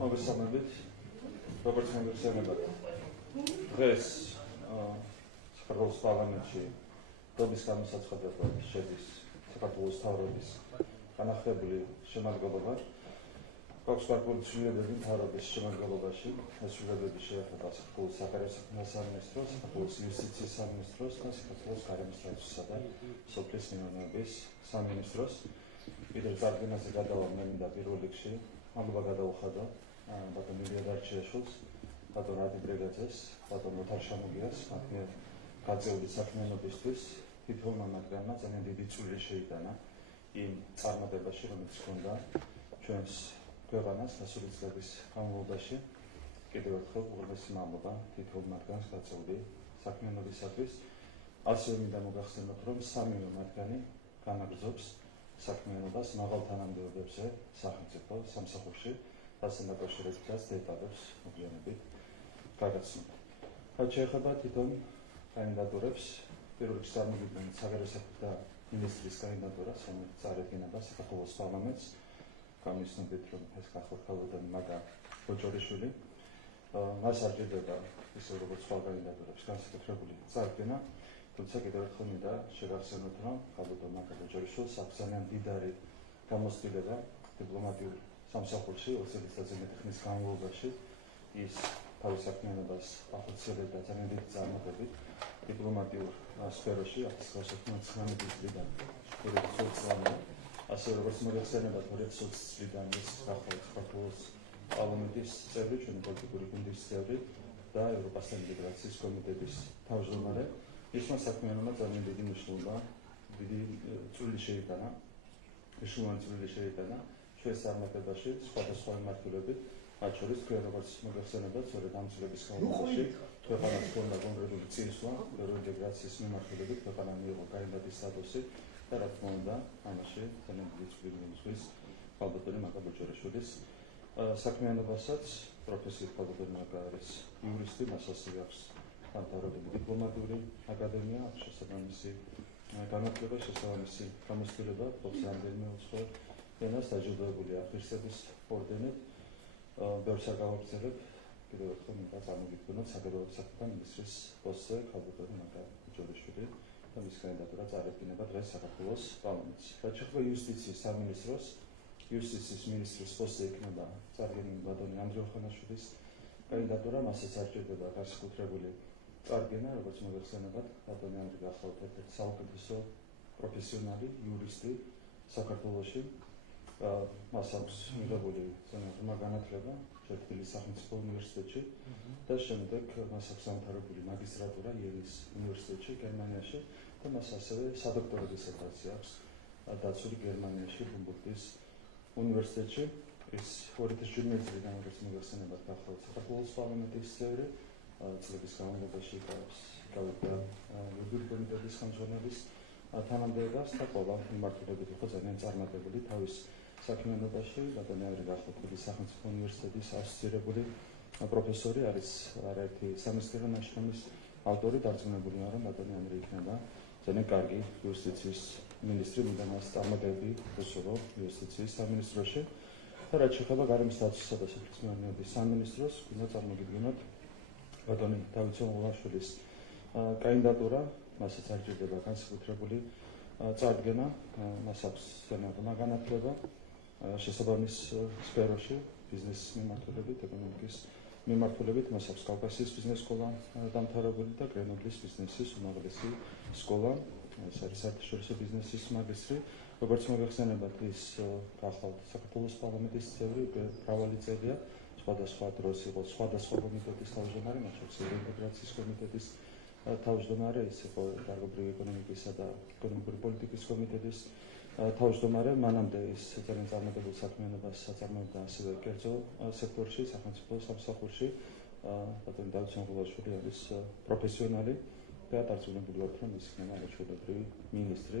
მოგესალმებით. როგორც მოგესალმებით. დღეს საქართველოს პარლამენტში დობის განმასაცხადებლად შედის საქართველოს მთავრობის განახლებული შემადგენლობა. გვაქვს გარკვეული ცვლილებები მთავრობის შემადგენლობაში. ეს ცვლილებები შეეხება საქართველოს საგარეო საქმეთა სამინისტროს, საქართველოს იუსტიციის სამინისტროს და საქართველოს გარემოს სამინისტროსა და სოფლის მეურნეობის სამინისტროს. კიდევ წარდგენაზე გადავამე მინდა პირველ რიგში მადლობა გადაუხადო ბატონ ილია დარჩიაშვილს, ბატონ რადიმ ბრეგაძეს, ბატონ ოთარ შამოგიას, მათ მიერ გაწეული საქმიანობისთვის. თითოეულმა მათგანმა ძალიან დიდი წვლილი შეიტანა იმ წარმატებაში, რომელიც ჰქონდა ჩვენს ქვეყანას გასული წლების განმავლობაში. კიდევ ერთხელ უღრმესი მადლობა თითოეულ მათგანს გაწეული საქმიანობისათვის. ასევე მინდა მოგახსენოთ, რომ სამივე მათგანი განაგრძობს საქმიანობას მაღალ თანამდებობებზე სახელმწიფო სამსახურში, რასთან დაკავშირებითაც დეტალებს მოგვიანებით გაგაცნობთ. რაც შეეხება თვითონ კანდიდატურებს, პირველ რიგში წარმოგიდგენთ საგარეო საქმეთა მინისტრის კანდიდატურას, რომელიც წარადგინება საქართველოს პარლამენტს. გამიცნობით, რომ ეს გახლავთ ქალბატონი მაგა ბოჭორიშვილი. მას არ ჭირდება ისე როგორც სხვა კანდიდატურებს განსაკუთრებული წარდგენა. თუმცა კიდევ ერთხელ მინდა შეგახსენოთ, რომ ქალბატონ მაგა ბოჭორიშვილს აქვს ძალიან მდიდარი გამოცდილება დიპლომატიურ სამსახურში 20 წელიწადზე მეტი ხნის განმავლობაში. ის თავის საქმიანობას ახორციელებდა ძალიან დიდი წარმატებით დიპლომატიურ სფეროში 1999 წლიდან 2020 წლამდე. ასევე როგორც მოგეხსენებათ, 2020 წლიდან ის გახლავთ საქართველოს პარლამენტის წევრი, ჩვენი პოლიტიკური გუნდის წევრი და ევროპასთან ინტეგრაციის კომიტეტის თავმჯდომარე. ისმა საქმიანობამ ძალიან დიდი მნიშვნელობა, დიდი წვლილი შეიტანა, მნიშვნელოვანი წვლილი შეიტანა ჩვენს წარმატებაში სხვადასხვა მიმართულებით, მათ შორის თქვენ როგორც მოგეხსენებათ, სწორედ ამ წლების განმავლობაში ქვეყანას ჰქონდა კონკრეტული წინსვლა ევროინტეგრაციის მიმართულებით, ქვეყანა მიიღო კანდიდატის სტატუსი და რა თქმა უნდა, ამაში ძალიან დიდი წვლილი მიუძღვის ქალბატონი მაგა ბოჭორიშვილის საქმიანობასაც. პროფესიით ქალბატონი მაგა არის იურისტი, მას ასევე აქვს დამთავრებული დიპლომატიური აკადემია, აქვს შესაბამისი განათლება, შესაბამისი გამოცდილება, ფლობს რამდენიმე უცხოურ ენას, დაჯილდოებულია ღირსების ორდენით. ბევრს აგავარძელებ, კიდევ ერთხელ მინდა წარმოგიდგენოთ საგარეო საქმეთა მინისტრის პოსტზე ქალბატონი მაგა ბოჭორიშვილი და მის კანდიდატურა წარადგინება დღეს საქართველოს პარლამენტში. რაც შეეხება იუსტიციის სამინისტროს, იუსტიციის მინისტრის პოსტზე იქნება წარდგენილი ბატონი ანდრე ოხანაშვილის კანდიდატურა, მასაც არ ჭირდება განსაკუთრებული წარდგენა, როგორც მოგეხსენებათ, ბატონი ანდრე გახლავთ ერთ-ერთი საუკეთესო პროფესიონალი იურისტი საქართველოში. მას აქვს მიღებული ძალიან ღრმა განათლება თბილისის სახელმწიფო უნივერსიტეტში და შემდეგ მას აქვს დამთავრებული მაგისტრატურა იელის უნივერსიტეტში გერმანიაში და მას ასევე სადოქტორო დისერტაცია აქვს დაცული გერმანიაში ჰუმბოლდტის უნივერსიტეტში. ის 2017 წლიდან როგორც მოგეხსენებათ გახლავთ საქართველოს პარლამენტის წევრი, წლების განმავლობაში გავიდა იურიდიული კომიტეტის ხელმძღვანელის თანამდებობას და ყველა მიმართულებით იყო ძალიან წარმატებული თავის საქმიანობაში. ბატონი ანდრე გახლავთ თბილისის სახელმწიფო უნივერსიტეტის ასოცირებული პროფესორი, არის არაერთი სამეცნიერო ნაშრომის ავტორი, დარწმუნებულია, რომ ბატონი ანდრე იქნება ძალიან კარგი იუსტიციის მინისტრი, მინდა მას წარმატებები უსურვო იუსტიციის სამინისტროში. და რაც შეეხება გარემოს დაცვისა და სოფლის მეურნეობის სამინისტროს, გვინდა წარმოგიდგენოთ ბატონი დავით სონღულაშვილის კანდიდატურა, მასაც არ ჭირდება განსაკუთრებული წარდგენა, მას აქვს ძალიან ღრმა განათლება შესაბამის სფეროში, ბიზნესის მიმართულებით, ეკონომიკის მიმართულებით, მას აქვს კავკასიის ბიზნეს სკოლა დამთავრებული და გრენობლის ბიზნესის უმაღლესი სკოლა, ეს არის საერთაშორისო ბიზნესის მაგისტრი. როგორც მოგეხსენებათ, ის გახლავთ საქართველოს პარლამენტის წევრი, მრავალი წელია, სხვადასხვა დროს იყო სხვადასხვა კომიტეტის თავმჯდომარე, მათ შორის ევროინტეგრაციის კომიტეტის თავმჯდომარე, ის იყო დარგობრივი ეკონომიკისა და ეკონომიკური პოლიტიკის კომიტეტის თავმჯდომარე. მანამდე ის ძალიან წარმატებულ საქმიანობას აწარმოებდა ასევე კერძო სექტორში, სახელმწიფო სამსახურში. ბატონი დავით სონღულაშვილი არის პროფესიონალი და დარწმუნებული ვართ, რომ ის იქნება არაჩვეულებრივი მინისტრი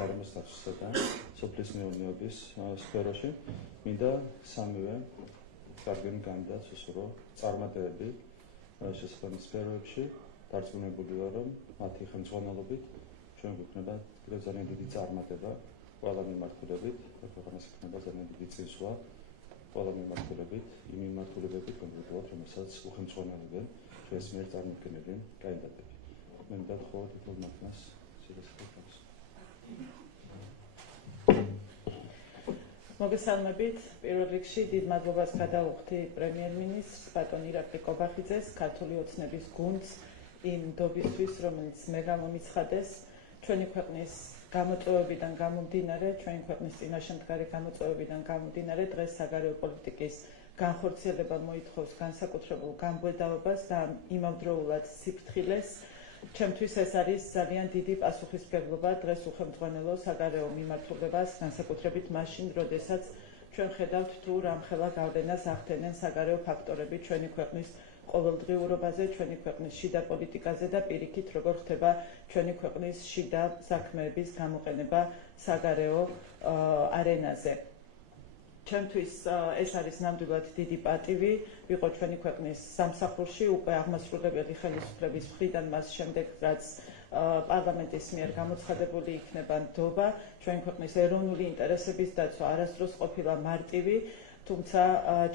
გარემოს დაცვისა და სოფლის მეურნეობის სფეროში. მინდა სამივე წარდგენილ კანდიდატს უსურვო წარმატებები შესაბამის სფეროებში. დარწმუნებული ვარ, რომ მათი ხელმძღვანელობით ჩვენ გვექნება ძალიან დიდი წარმატება ყველა მიმართულებით, ქვეყანას იქნება ძალიან დიდი წინსვლა ყველა მიმართულებით, იმ მიმართულებებით კონკრეტულად, რომელსაც უხელმძღვანელობენ ჩვენს მიერ წარმოქმნილი კანდიდატები. მე მინდა ხოლმე თითოეულ მათგანს სიძველეს მოგესალმებით. პირველ რიგში დიდ მადლობას გადავუხდი პრემიერ-მინისტრს ბატონ ირაკლი კობახიძეს, ქართული ოცნების გუნდს იმ დობისთვის, რომელიც მე გამომიცხადეს ჩვენი ქვეყნის გამოწვევებიდან გამომდინარე, ჩვენი ქვეყნის წინაშე მდგარი გამოწვევებიდან გამომდინარე, დღეს საგარეო პოლიტიკის განხორციელება მოითხოვს განსაკუთრებულ გამბედაობას და იმავდროულად სიფრთხილეს. ჩემთვის ეს არის ძალიან დიდი პასუხისმგებლობა დღეს უხელმძღვანელო საგარეო მიმართულებას, განსაკუთრებით მაშინ, როდესაც ჩვენ ხედავთ თუ რამხელა გავლენას ახდენენ საგარეო ფაქტორები ჩვენი ქვეყნის ყოველდღიურობაზე, ჩვენი ქვეყნის შიდა პოლიტიკაზე და პირიქით როგორ ხდება ჩვენი ქვეყნის შიდა საქმეების გამოყენება საგარეო არენაზე. ჩემთვის ეს არის ნამდვილად დიდი პატივი ვიყო ჩვენი ქვეყნის სამსახურში უკვე აღმასრულებელი ხელისუფლების მხრიდან მას შემდეგ რაც პარლამენტის მიერ გამოცხადებული იქნება ნდობა ჩვენი ქვეყნის ეროვნული ინტერესების დაცვა არასდროს ყოფილა მარტივი თუმცა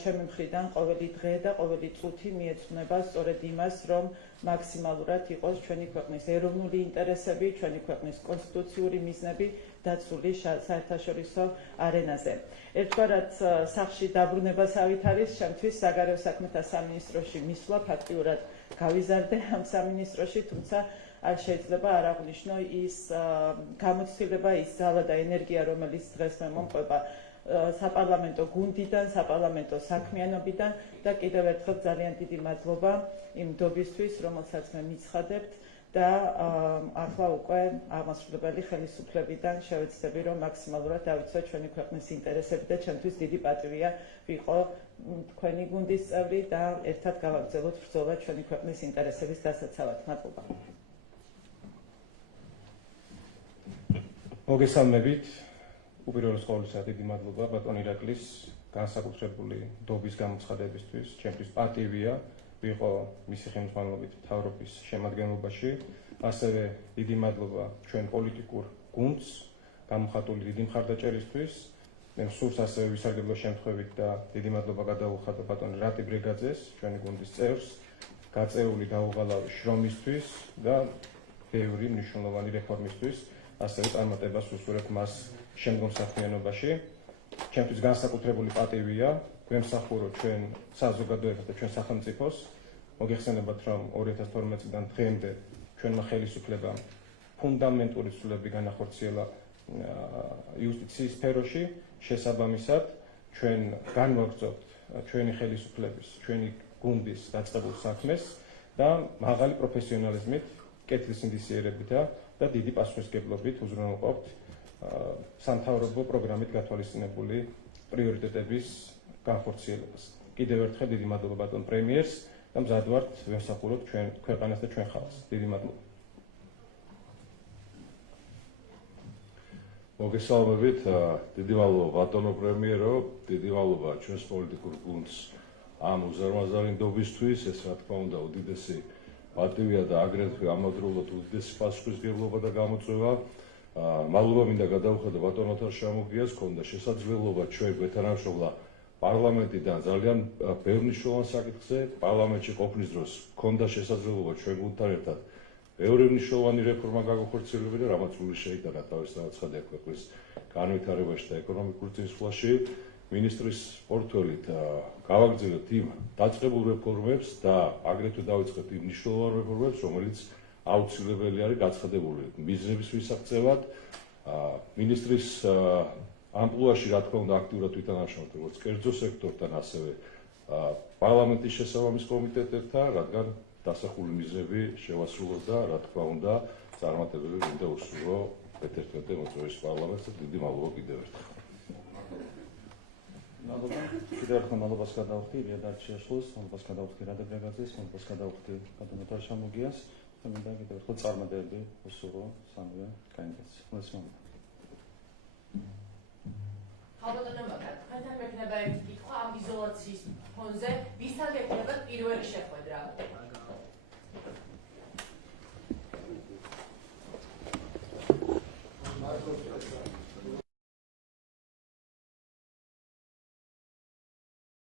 ჩემი მხრიდან ყოველი დღე და ყოველი წუთი მიეძღვნება სწორედ იმას რომ მაქსიმალურად იყოს ჩვენი ქვეყნის ეროვნული ინტერესები ჩვენი ქვეყნის კონსტიტუციური მიზნები დაცული საერთაშორისო არენაზე. ერთგვარად სახში დაბრუნებასავით არის ჩემთვის საგარეო საქმეთა სამინისტროში მისვლა ფაქტიურად გავიზარდე ამ სამინისტროში თუმცა არ შეიძლება არ აღვნიშნო ის გამოცდილება ის ძალა და ენერგია რომელიც დღეს მე მომყვება საპარლამენტო გუნდიდან, საპარლამენტო საქმიანობიდან და კიდევ ერთხელ ძალიან დიდი მადლობა იმ დობისთვის, რომელსაც მე მიცხადებთ და ახლა უკვე აღმასრულებელი ხელისუფლებიდან შევეცდები, რომ მაქსიმალურად დავიცვათ ჩვენი ქვეყნის ინტერესები და ჩემთვის დიდი პატივია ვიყო თქვენი გუნდის წევრი და ერთად გავაგრძელოთ ბრძოლა ჩვენი ქვეყნის ინტერესების დასაცავად. მადლობა. მოგესალმებით. უპირველეს ყოვლისა დიდი მადლობა ბატონ ირაკლის განსაკუთრებული დობის გამოცხადებისთვის. ჩემთვის პატივია ვიყო მისი ხელმძღვანელობით მთავრობის შემადგენლობაში. ასევე დიდი მადლობა ჩვენ პოლიტიკურ გუნდს გამოხატული დიდი მხარდაჭერისთვის. მე მსურს ასევე ვისარგებლო შემთხვევით და დიდი მადლობა გადავუხადო ბატონ რატი ბრიგაძეს, ჩვენი გუნდის წევრს, გაწეული გაუღალავი შრომისთვის და ბევრი მნიშვნელოვანი რეფორმისთვის. ასევე წარმატებას ვუსურვებ მას შემდგომ საქმიანობაში. ჩემთვის განსაკუთრებული პატივია გვემსახურო ჩვენ საზოგადოებას და ჩვენ სახელმწიფოს. მოგეხსენებათ, რომ 2012 წლიდან დღემდე ჩვენმა ხელისუფლებამ ფუნდამენტური ცვლილებები განახორციელა იუსტიციის სფეროში. შესაბამისად, ჩვენ განვაგრძობთ ჩვენი ხელისუფლების, ჩვენი გუნდის დაწყებულ საქმეს და მაღალი პროფესიონალიზმით, კეთილსინდისიერებით და დიდი პასუხისმგებლობით უზრუნველყოფთ სამთავრობო პროგრამით გათვალისწინებული პრიორიტეტების განხორციელებას. კიდევ ერთხელ დიდი მადლობა ბატონ პრემიერს და მზად ვართ ვემსახუროთ ჩვენ ქვეყანას და ჩვენ ხალხს. დიდი მადლობა. მოგესალმებით, დიდი მადლობა ბატონო პრემიერო, დიდი მადლობა ჩვენს პოლიტიკურ გუნდს ამ უზარმაზარი ნდობისთვის, ეს რა თქმა უნდა უდიდესი პატივია და აგრეთვე ამავდროულად უდიდესი პასუხისმგებლობა და გამოწვევა. მადლობა მინდა გადავუხადო ბატონ ოთარ შამოგიას, ქონდა შესაძლებლობა ჩვენ გვეთანამშრომლა პარლამენტიდან ძალიან ბევრნიშნულოვან საკითხზე, პარლამენტში ყოფნის დროს ქონდა შესაძლებლობა ჩვენ გუნდთან ერთად ბევრი მნიშვნელოვანი რეფორმა გაგახორციელებინა, რამაც სულ შეიტანა თავის განაცხადია ქვეყნის განვითარებაში და ეკონომიკურ წინსვლაში. მინისტრის პორტფელით გავაგრძელებთ იმ დაწყებულ რეფორმებს და აგრეთვე დავიწყებთ იმ მნიშვნელოვან რეფორმებს, რომელიც აუცილებელი არის გაცხადებული მიზნების მისაღწევად. მინისტრის ამპლუაში რა თქმა უნდა აქტიურად ვითანამშრომლობთ როგორც კერძო სექტორთან, ასევე პარლამენტის შესაბამის კომიტეტებთან, რადგან დასახული მიზნები შევასრულოთ და რა თქმა უნდა წარმატებები მინდა უსურვო ერთ-ერთ მოწვევის პარლამენტს და დიდი მადლობა კიდევ ერთხელ. მადლობა. კიდევ ერთხელ მადლობას გადავუხდი ილია დარჩიაშვილს, მადლობას გადავუხდი რატი ბრიგაძეს, მადლობას გადავუხდი ბატონ ოთარ შამოგიას და მინდა კიდევ ერთხელ წარმატებები უსურვო სამივე კანდიდატს. მადლობა. ხალხო თქვენთან მექნება ერთი კითხვა ამ იზოლაციის ფონზე, ვისთან ექნება პირველი შეხვედრა?